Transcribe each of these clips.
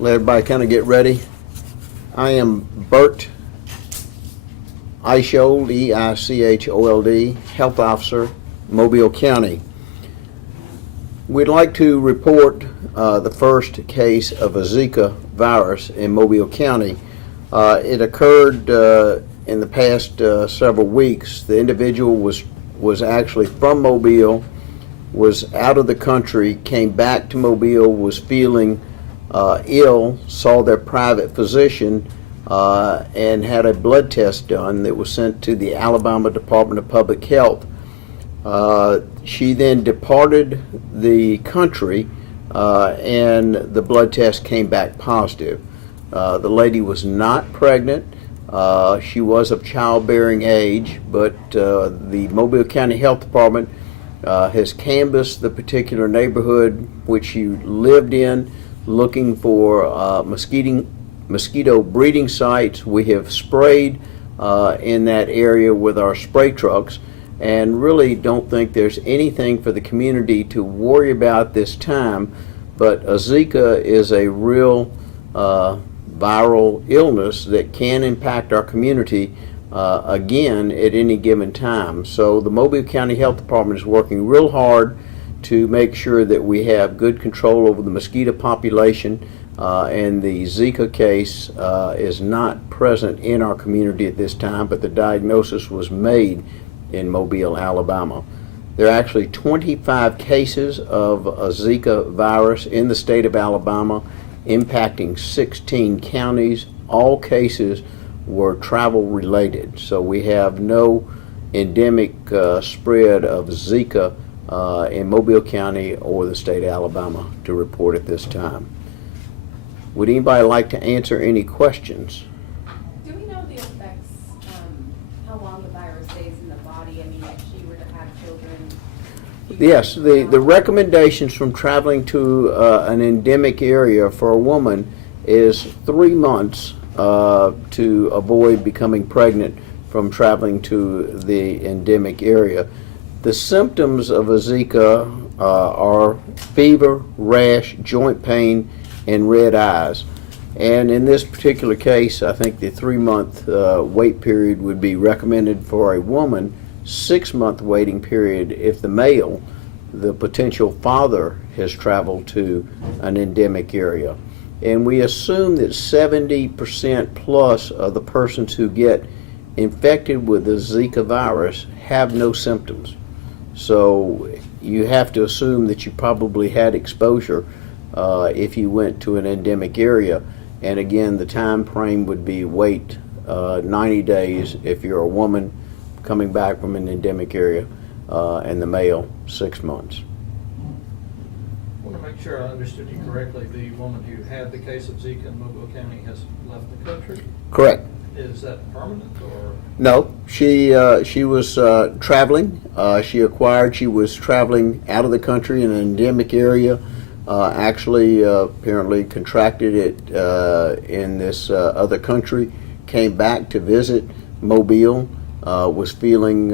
Let everybody kind of get ready. I am Bert Eichold, E-I-C-H-O-L-D, Health Officer, Mobile County. We'd like to report the first case of a Zika virus in Mobile County. It occurred in the past several weeks. The individual was actually from Mobile, was out of the country, came back to Mobile, was feeling ill, saw their private physician, and had a blood test done that was sent to the Alabama Department of Public Health. She then departed the country, and the blood test came back positive. The lady was not pregnant. She was of childbearing age, but the Mobile County Health Department has canvassed the particular neighborhood which she lived in, looking for mosquito breeding sites. We have sprayed in that area with our spray trucks, and really don't think there's anything for the community to worry about this time. But Zika is a real viral illness that can impact our community again at any given time. So the Mobile County Health Department is working real hard to make sure that we have good control over the mosquito population, and the Zika case is not present in our community at this time, but the diagnosis was made in Mobile, Alabama. There are actually 25 cases of a Zika virus in the state of Alabama, impacting 16 counties. All cases were travel related, so we have no endemic spread of Zika in Mobile County or the state of Alabama to report at this time. Would anybody like to answer any questions? Do we know the effects, how long the virus stays in the body? I mean, if she were to have children? Yes, the recommendations from traveling to an endemic area for a woman is 3 months to avoid becoming pregnant from traveling to the endemic area. The symptoms of a Zika are fever, rash, joint pain, and red eyes. And in this particular case, I think the 3-month wait period would be recommended for a woman, 6-month waiting period if the male, the potential father, has traveled to an endemic area. And we assume that 70% plus of the persons who get infected with the Zika virus have no symptoms. So you have to assume that you probably had exposure if you went to an endemic area. And again, the time frame would be wait 90 days if you're a woman coming back from an endemic area, and the male 6 months. I want to make sure I understood you correctly. The woman who had the case of Zika in Mobile County has left the country? Correct. Is that permanent or? No, she was traveling. She was traveling out of the country in an endemic area. Actually, apparently contracted it in this other country. Came back to visit Mobile. Was feeling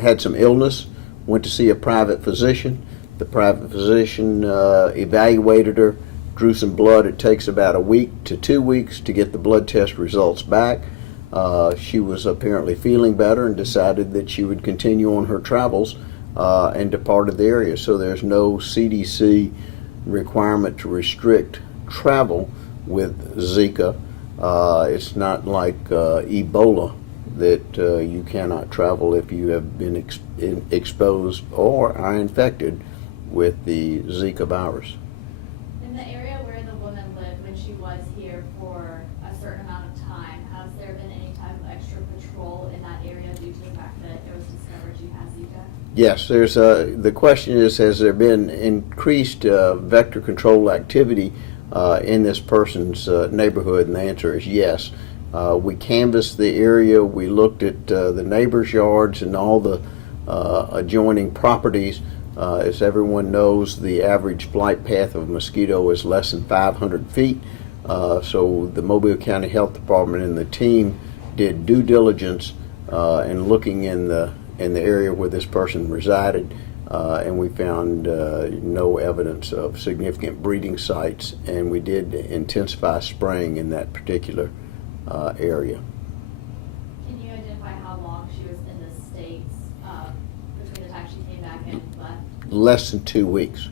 had some illness. Went to see a private physician. The private physician evaluated her, drew some blood. It takes about a week to 2 weeks to get the blood test results back. She was apparently feeling better and decided that she would continue on her travels and departed the area. So there's no CDC requirement to restrict travel with Zika. It's not like Ebola that you cannot travel if you have been exposed or are infected with the Zika virus. In the area where the woman lived when she was here for a certain amount of time, has there been any type of extra patrol in that area due to the fact that it was discovered she has Zika? Yes, there's the question is, has there been increased vector control activity in this person's neighborhood? And the answer is yes. We canvassed the area. We looked at the neighbors' yards and all the adjoining properties. As everyone knows, the average flight path of a mosquito is less than 500 feet. So the Mobile County Health Department and the team did due diligence in looking in the area where this person resided, and we found no evidence of significant breeding sites, and we did intensify spraying in that particular area. Can you identify how long she was in the States between the time she came back and left? Less than 2 weeks.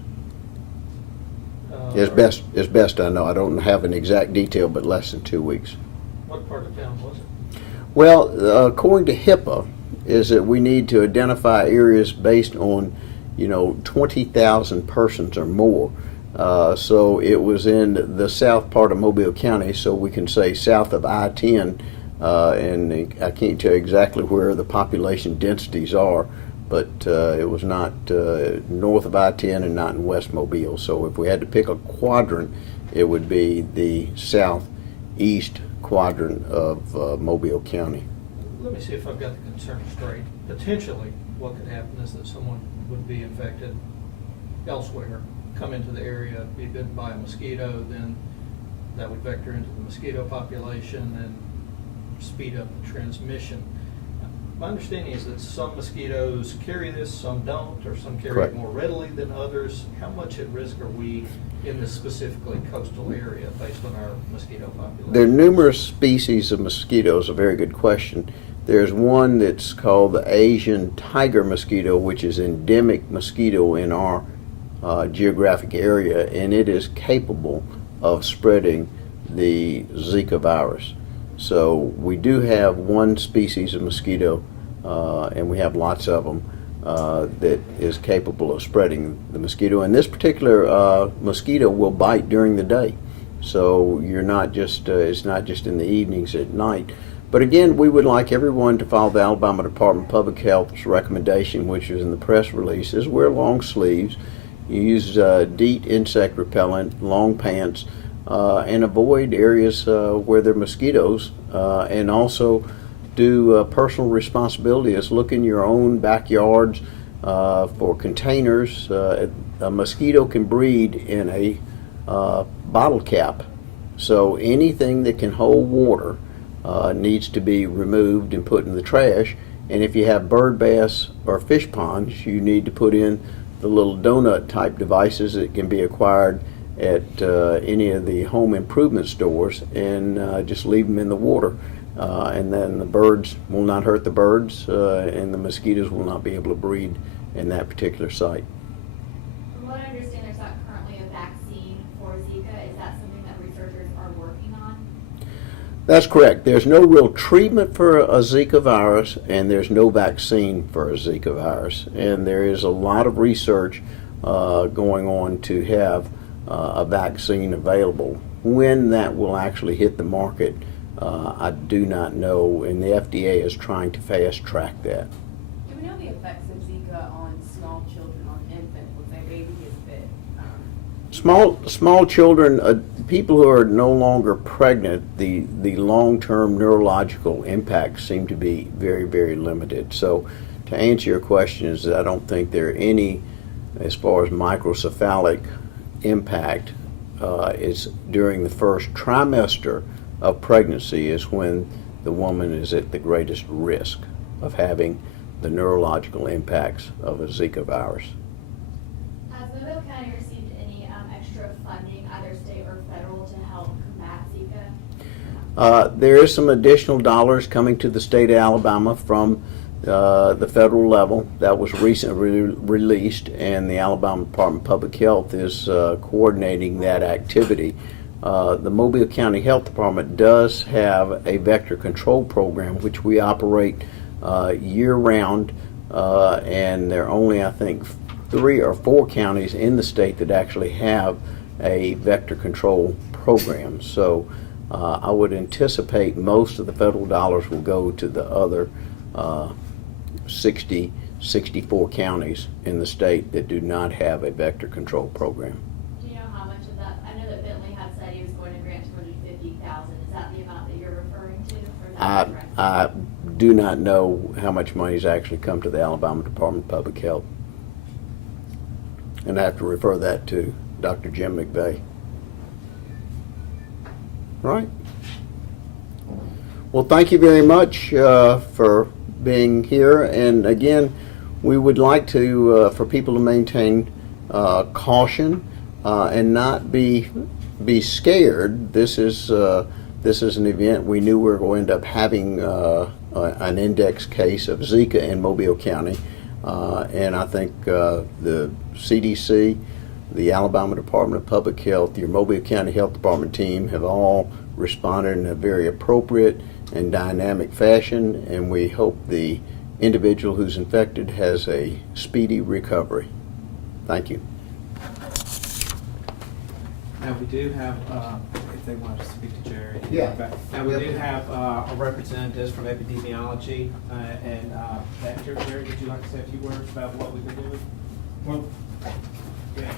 As best I know. I don't have an exact detail, but less than 2 weeks. What part of town was it? Well, according to HIPAA, is that we need to identify areas based on, 20,000 persons or more. So it was in the south part of Mobile County, so we can say south of I-10, and I can't tell you exactly where the population densities are, but it was not north of I-10 and not in West Mobile. So if we had to pick a quadrant, it would be the southeast quadrant of Mobile County. Let me see if I've got the concern straight. Potentially, what could happen is that someone would be infected elsewhere, come into the area, be bitten by a mosquito, then that would vector into the mosquito population and speed up the transmission. My understanding is that some mosquitoes carry this, some don't, or some carry Correct. it more readily than others. How much at risk are we in this specifically coastal area based on our mosquito population? There are numerous species of mosquitoes, a very good question. There's one that's called the Asian tiger mosquito, which is endemic mosquito in our geographic area, and it is capable of spreading the Zika virus. So we do have one species of mosquito, and we have lots of them, that is capable of spreading the mosquito. And this particular mosquito will bite during the day. So you're not just, it's not just in the evenings at night. But again, we would like everyone to follow the Alabama Department of Public Health's recommendation, which is in the press releases. Wear long sleeves, use DEET insect repellent, long pants, and avoid areas where there are mosquitoes, and also do personal responsibility is look in your own backyards for containers. A mosquito can breed in a bottle cap, so anything that can hold water needs to be removed and put in the trash. And if you have bird bass or fish ponds, you need to put in the little donut type devices that can be acquired at any of the home improvement stores, and just leave them in the water, and then the birds will not hurt the birds, and the mosquitoes will not be able to breed in that particular site. From what I understand, there's not currently a vaccine for Zika. Is that something that researchers are working on? That's correct. There's no real treatment for a Zika virus, and there's no vaccine for a Zika virus, and there is a lot of research going on to have a vaccine available. When that will actually hit the market, I do not know, and the FDA is trying to fast track that. Do we know the effects of Zika on small children, on infants, when their baby gets bit? Small children, people who are no longer pregnant, the long-term neurological impacts seem to be very, very limited. So to answer your question is that I don't think there are any, as far as microcephalic impact. It's during the first trimester of pregnancy is when the woman is at the greatest risk of having the neurological impacts of a Zika virus. Has Mobile County received any extra funding, either state or federal, to help combat Zika? There is some additional dollars coming to the state of Alabama from the federal level that was recently released, and the Alabama Department of Public Health is coordinating that activity. The Mobile County Health Department does have a vector control program which we operate year-round, and there are only, I think, 3 or 4 counties in the state that actually have a vector control program. So I would anticipate most of the federal dollars will go to the other 64 counties in the state that do not have a vector control program. Do you know how much of that? I know that Bentley had said he was going to grant $250,000. Is that the amount that you're referring to, or is that different? I do not know how much money has actually come to the Alabama Department of Public Health, and I have to refer that to Dr. Jim McVeigh. All right. Well, thank you very much for being here, and again, We would like to, for people to maintain caution and not be scared. This is an event we knew we were going to end up having an index case of Zika in Mobile County, and I think the CDC, the Alabama Department of Public Health, your Mobile County Health Department team have all responded in a very appropriate and dynamic fashion, and we hope the individual who's infected has a speedy recovery. Thank you. Now, we do have, if they want to speak to Jerry. Yeah. Now, we do have a representative from epidemiology and Vector. Jerry, would you like to say a few words about what we've been doing? Well, Yeah.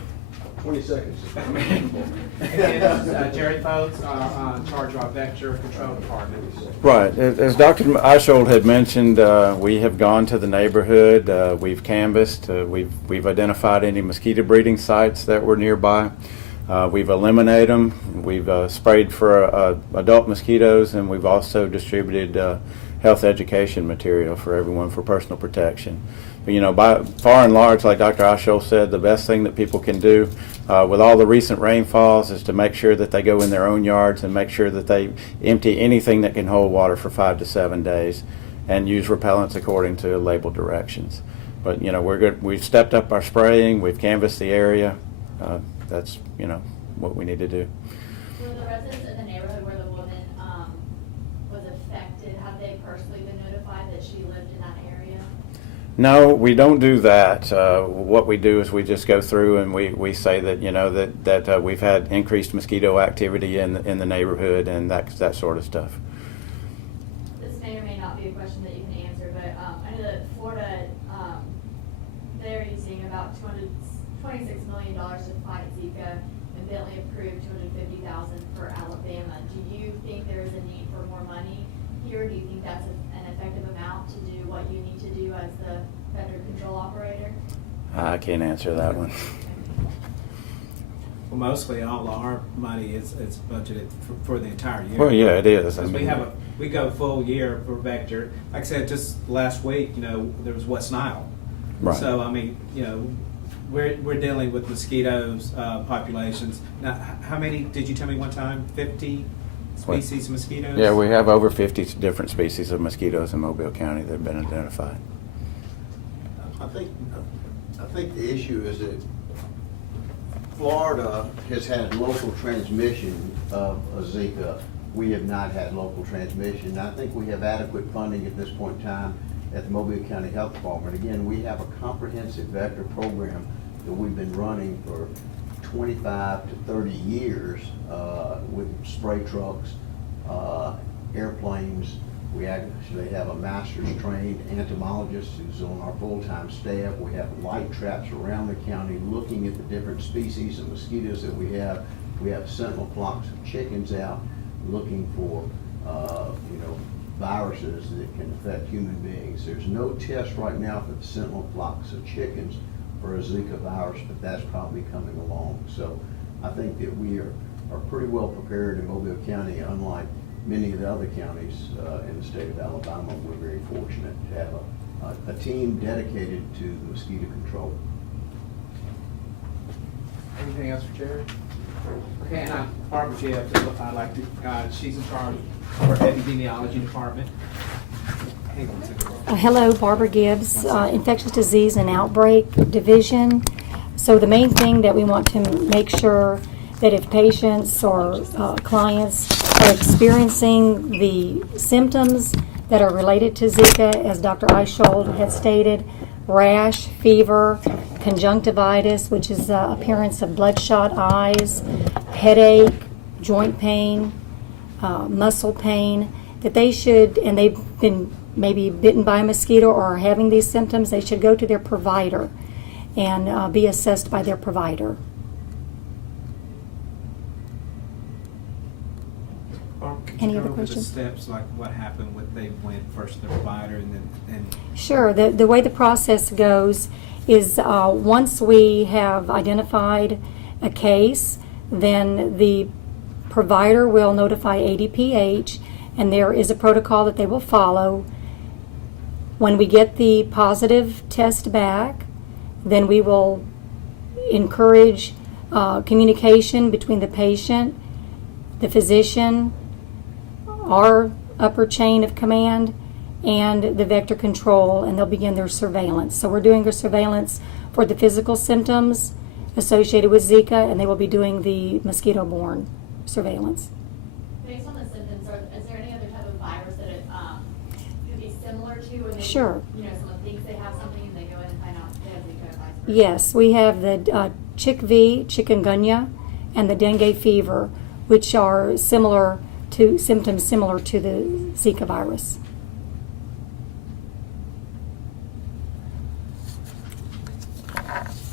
20 seconds. And Jerry Folks, in charge of our Vector Control Department. right, as Dr. Eishold had mentioned, we have gone to the neighborhood, we've canvassed, we've identified any mosquito breeding sites that were nearby. We've eliminated them, we've sprayed for adult mosquitoes, and we've also distributed health education material for everyone for personal protection. But, you know, by far and large, like Dr. Eishold said, the best thing that people can do with all the recent rainfalls is to make sure that they go in their own yards and make sure that they empty anything that can hold water for 5 to 7 days and use repellents according to labeled directions. But, you know, we're good. We've stepped up our spraying, we've canvassed the area. That's, you know, what we need to do. Were the residents in the neighborhood where the woman was affected, have they personally been notified that she lived in that area? No, we don't do that. What we do is we just go through and we say that, you know, that we've had increased mosquito activity in the neighborhood and that sort of stuff. This may or may not be a question that you can answer, but I know that Florida, they're using about $26 million to fight Zika, and Bentley approved $250,000 for Alabama. Do you think there is a need for more money here? Do you think that's an effective amount to do what you need to do as the vector control operator? I can't answer that one. Well, mostly all our money is budgeted for the entire year. Well, yeah, it is. I Because mean, we go full year for Vector. Like I said, just last week, you know, there was West Nile. Right. So, I mean, you know, we're dealing with mosquitoes, populations. Now, how many, did you tell me one time, 50 species of mosquitoes? Yeah, we have over 50 different species of mosquitoes in Mobile County that have been identified. I think the issue is that Florida has had local transmission of Zika. We have not had local transmission. I think we have adequate funding at this point in time at the Mobile County Health Department. Again, we have a comprehensive vector program that we've been running for 25 to 30 years with spray trucks, airplanes. We actually have a master's trained entomologist who's on our full-time staff. We have light traps around the county looking at the different species of mosquitoes that we have. We have sentinel flocks of chickens out looking for, viruses that can affect human beings. There's no test right now for the sentinel flocks of chickens for a Zika virus, but that's probably coming along. So I think that we are pretty well prepared in Mobile County, unlike many of the other counties in the state of Alabama. We're very fortunate to have a team dedicated to mosquito control. Anything else for Jerry? Okay, and Barbara Gibbs, I'd like to, she's in charge of our epidemiology department. Hang on a second. Hello, Barbara Gibbs, Infectious Disease and Outbreak Division. So the main thing that we want to make sure that if patients or clients are experiencing the symptoms that are related to Zika, as Dr. Eishold had stated, rash, fever, conjunctivitis, which is appearance of bloodshot eyes, headache, joint pain, muscle pain, that they should, and they've been maybe bitten by a mosquito or are having these symptoms, they should go to their provider and be assessed by their provider. Any other questions? The steps, like what happened when they went first to the provider and Sure. The way the process goes is once we have identified a case, then the provider will notify ADPH, and there is a protocol that they will follow. When we get the positive test back, then we will encourage communication between the patient, the physician, our upper chain of command, and the vector control, and they'll begin their surveillance. So we're doing their surveillance for the physical symptoms associated with Zika, and they will be doing the mosquito-borne surveillance. Based on the symptoms, is there any other type of virus that it could be similar to? Or maybe, Sure. Someone thinks they have something and they go in and find out they have Zika, vice versa? Yes, we have the chikungunya, and the dengue fever, which are symptoms similar to the Zika virus.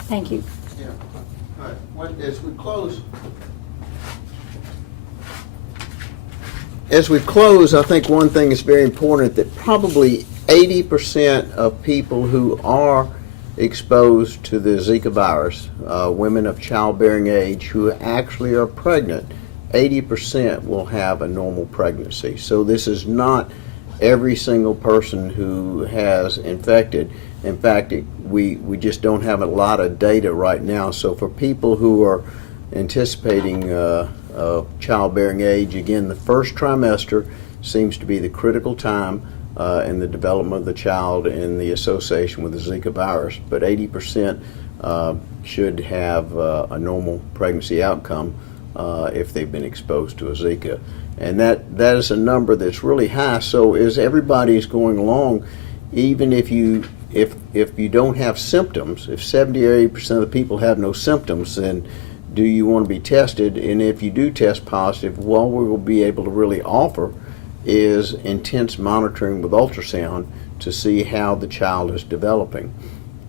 Thank you. Yeah. All right. As we close, I think one thing is very important, that probably 80% of people who are exposed to the Zika virus, women of childbearing age who actually are pregnant, 80% will have a normal pregnancy. So this is not every single person who has infected. In fact, we just don't have a lot of data right now. So for people who are anticipating childbearing age, again, the first trimester seems to be the critical time in the development of the child and the association with the Zika virus. But 80% should have a normal pregnancy outcome if they've been exposed to a Zika. And that is a number that's really high. So as everybody's going along, even if you don't have symptoms, if 70 or 80% of the people have no symptoms, then do you want to be tested? And if you do test positive, what we will be able to really offer is intense monitoring with ultrasound to see how the child is developing.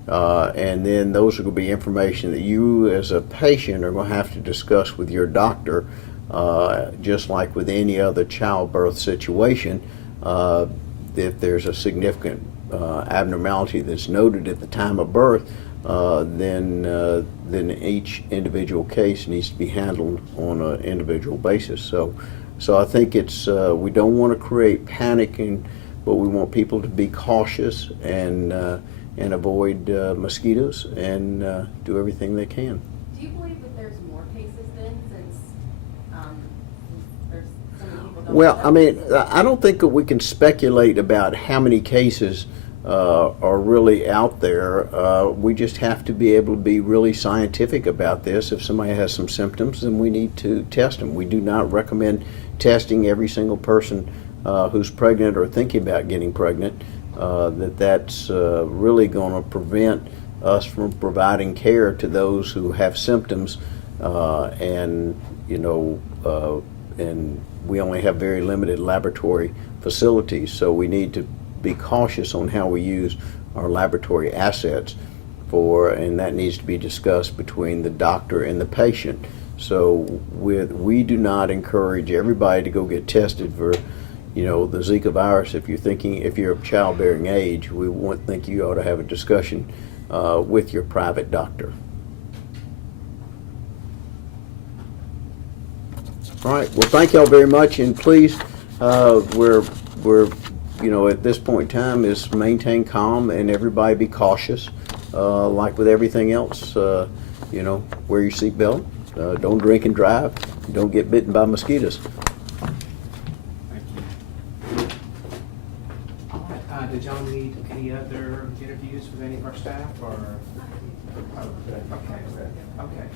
And then those are going to be information that you as a patient are going to have to discuss with your doctor, just like with any other childbirth situation. If there's a significant abnormality that's noted at the time of birth, then each individual case needs to be handled on an individual basis. So I think it's we don't want to create panic, but we want people to be cautious and avoid mosquitoes and do everything they can. Do you believe that there's more cases then, since there's so many people don't Well, know? I mean, I don't think that we can speculate about how many cases are really out there. We just have to be able to be really scientific about this. If somebody has some symptoms, then we need to test them. We do not recommend testing every single person who's pregnant or thinking about getting pregnant. That's really going to prevent us from providing care to those who have symptoms, and we only have very limited laboratory facilities, so we need to be cautious on how we use our laboratory assets and that needs to be discussed between the doctor and the patient. So we do not encourage everybody to go get tested for the Zika virus. If you're of childbearing age, we think you ought to have a discussion with your private doctor. All right. Well, thank y'all very much, and please, we're at this point in time, is maintain calm and everybody be cautious. Like with everything else, wear your seatbelt. Don't drink and drive. Don't get bitten by mosquitoes. Thank you. All right, did y'all need any other interviews with any of our staff, or? Okay.